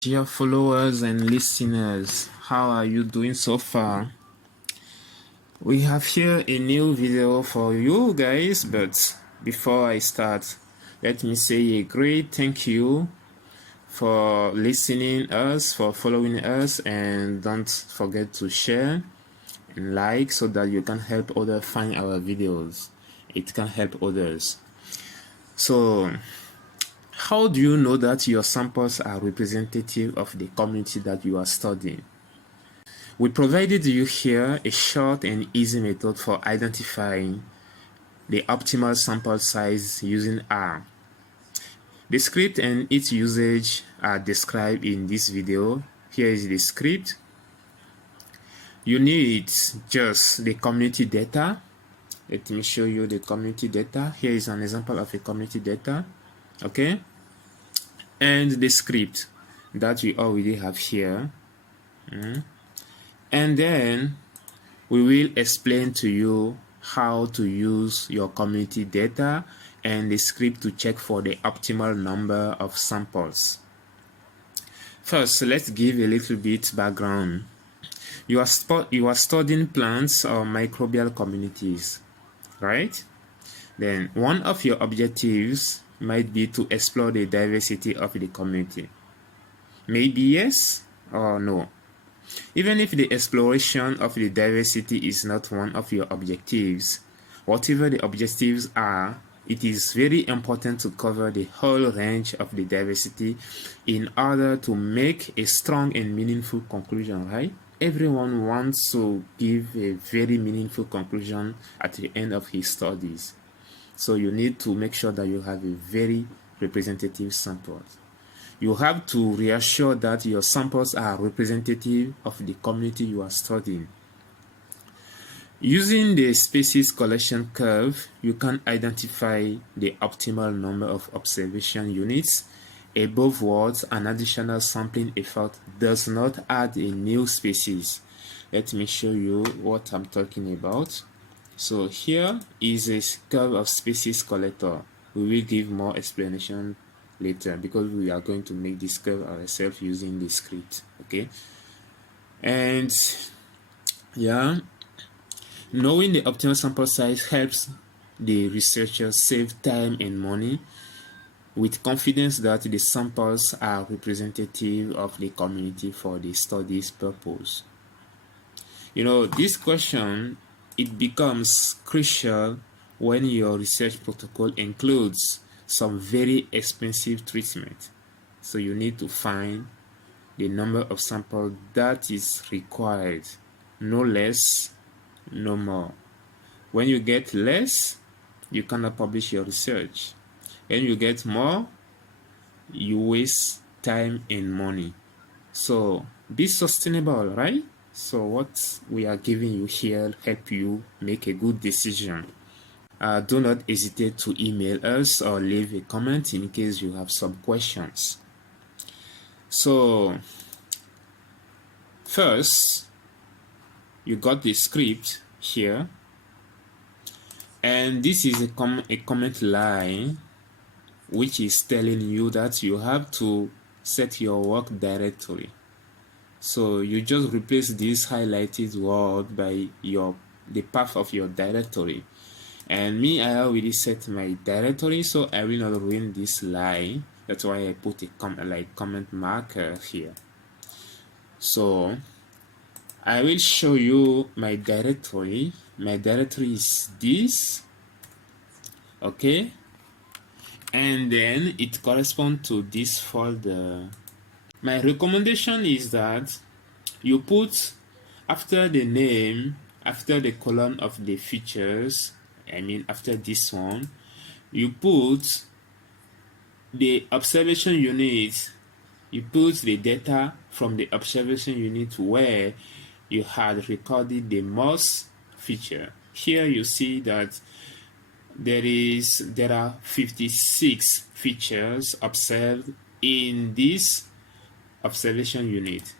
Dear followers and listeners, how are you doing so far? We have here a new video for you guys, but before I start, let me say a great thank you for listening us, for following us, and don't forget to share and like so that you can help others find our videos. It can help others. So, how do you know that your samples are representative of the community that you are studying? We provided you here a short and easy method for identifying the optimal sample size using R. The script and its usage are described in this video. Here is the script. You need just the community data. Let me show you the community data. Here is an example of a community data. Okay, and the script that we already have here. And then we will explain to you how to use your community data and the script to check for the optimal number of samples. First, let's give a little bit background. You are studying plants or microbial communities, right? Then one of your objectives might be to explore the diversity of the community. Maybe yes or no. Even if the exploration of the diversity is not one of your objectives, whatever the objectives are, it is very important to cover the whole range of the diversity in order to make a strong and meaningful conclusion, right? Everyone wants to give a very meaningful conclusion at the end of his studies. So you need to make sure that you have a very representative sample. You have to reassure that your samples are representative of the community you are studying. Using the species collection curve, you can identify the optimal number of observation units. Above what an additional sampling effort does not add a new species. Let me show you what I'm talking about. So here is a curve of species collector. We will give more explanation later because we are going to make this curve ourselves using the script. Okay, and yeah, knowing the optimal sample size helps the researchers save time and money with confidence that the samples are representative of the community for the study's purpose. You know, this question, it becomes crucial when your research protocol includes some very expensive treatment. So you need to find the number of samples that is required, no less, no more. When you get less, you cannot publish your research. When you get more, you waste time and money. So be sustainable, right? So what we are giving you here help you make a good decision. Do not hesitate to email us or leave a comment in case you have some questions. So first, you got the script here, and this is a comment line which is telling you that you have to set your work directory. So you just replace this highlighted word by the path of your directory. And me, I already set my directory, so I will not ruin this line. That's why I put a comment marker here. So I will show you my directory. My directory is this, okay, and then it corresponds to this folder. My recommendation is that you put after the name, after the column of the features, I mean after this one, you put the observation unit, you put the data from the observation unit where you had recorded the most feature. Here you see that there are 56 features observed in this observation unit,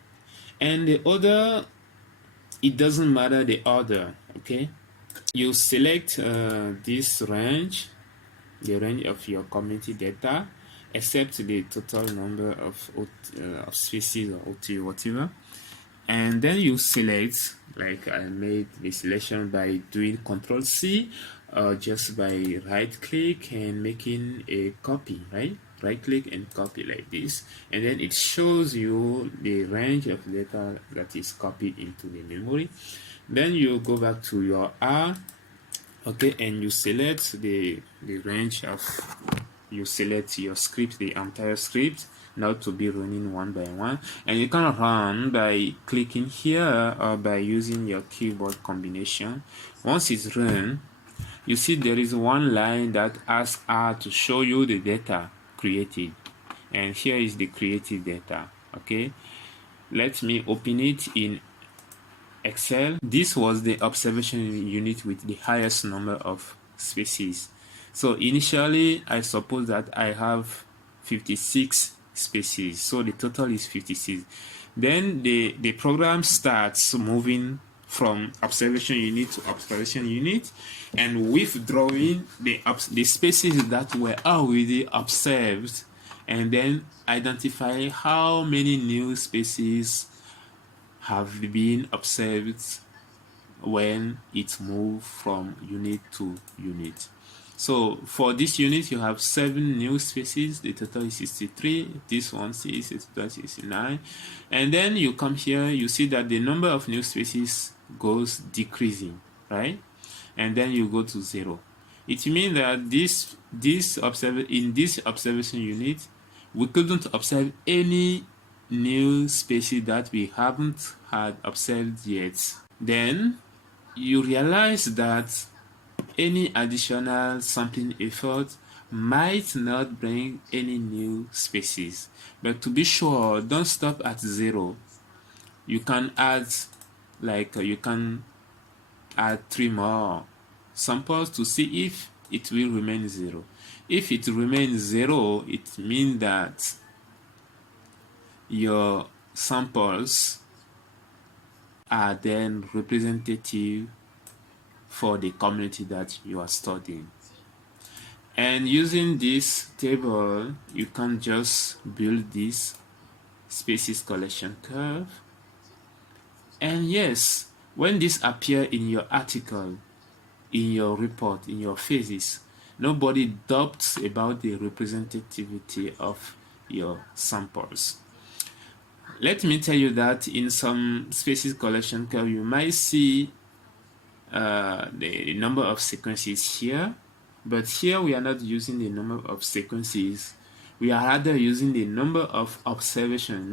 and the order, it doesn't matter the order. Okay, you select this range, the range of your community data, except the total number of species or OT whatever. And then you select, like I made the selection by doing Control C, or just by right click and making a copy, right click and copy like this, and then it shows you the range of data that is copied into the memory. Then you go back to your R, okay, and you select the range of, you select your script, the entire script, now to be running one by one, and you can run by clicking here or by using your keyboard combination. Once it's run, you see there is one line that asks R to show you the data created, and here is the created data. Okay, let me open it in Excel. This was the observation unit with the highest number of species. So initially, I suppose that I have 56 species. So the total is 56. Then the program starts moving from observation unit to observation unit and withdrawing the species that were already observed, and then identify how many new species have been observed when it moves from unit to unit. So for this unit, you have 7 new species. The total is 63. This one says the total is 69. And then you come here, you see that the number of new species goes decreasing, right? And then you go to 0. It means that in this observation unit, we couldn't observe any new species that we haven't had observed yet. Then you realize that any additional sampling effort might not bring any new species. But to be sure, don't stop at 0. You can add, you can add 3 more samples to see if it will remain 0. If it remains 0, it means that your samples are then representative for the community that you are studying. And using this table, you can just build this species collection curve. And yes, when this appears in your article, in your report, in your thesis, nobody doubts about the representativity of your samples. Let me tell you that in some species collection curve, you might see the number of sequences here, but here we are not using the number of sequences. We are rather using the number of observation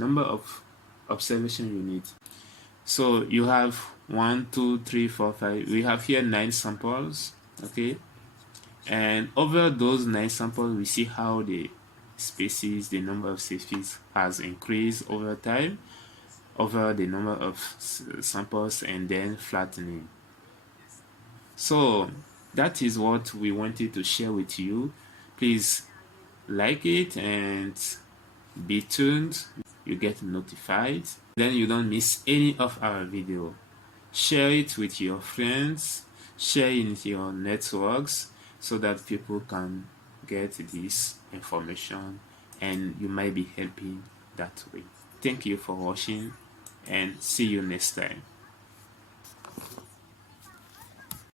units. So you have 1, 2, 3, 4, 5. We have here 9 samples, okay? And over those 9 samples, we see how the number of species has increased over time, over the number of samples, and then flattening. So that is what we wanted to share with you. Please like it and be tuned. You get notified, then you don't miss any of our video. Share it with your friends, share in your networks, so that people can get this information and you might be helping that way. Thank you for watching and see you next time.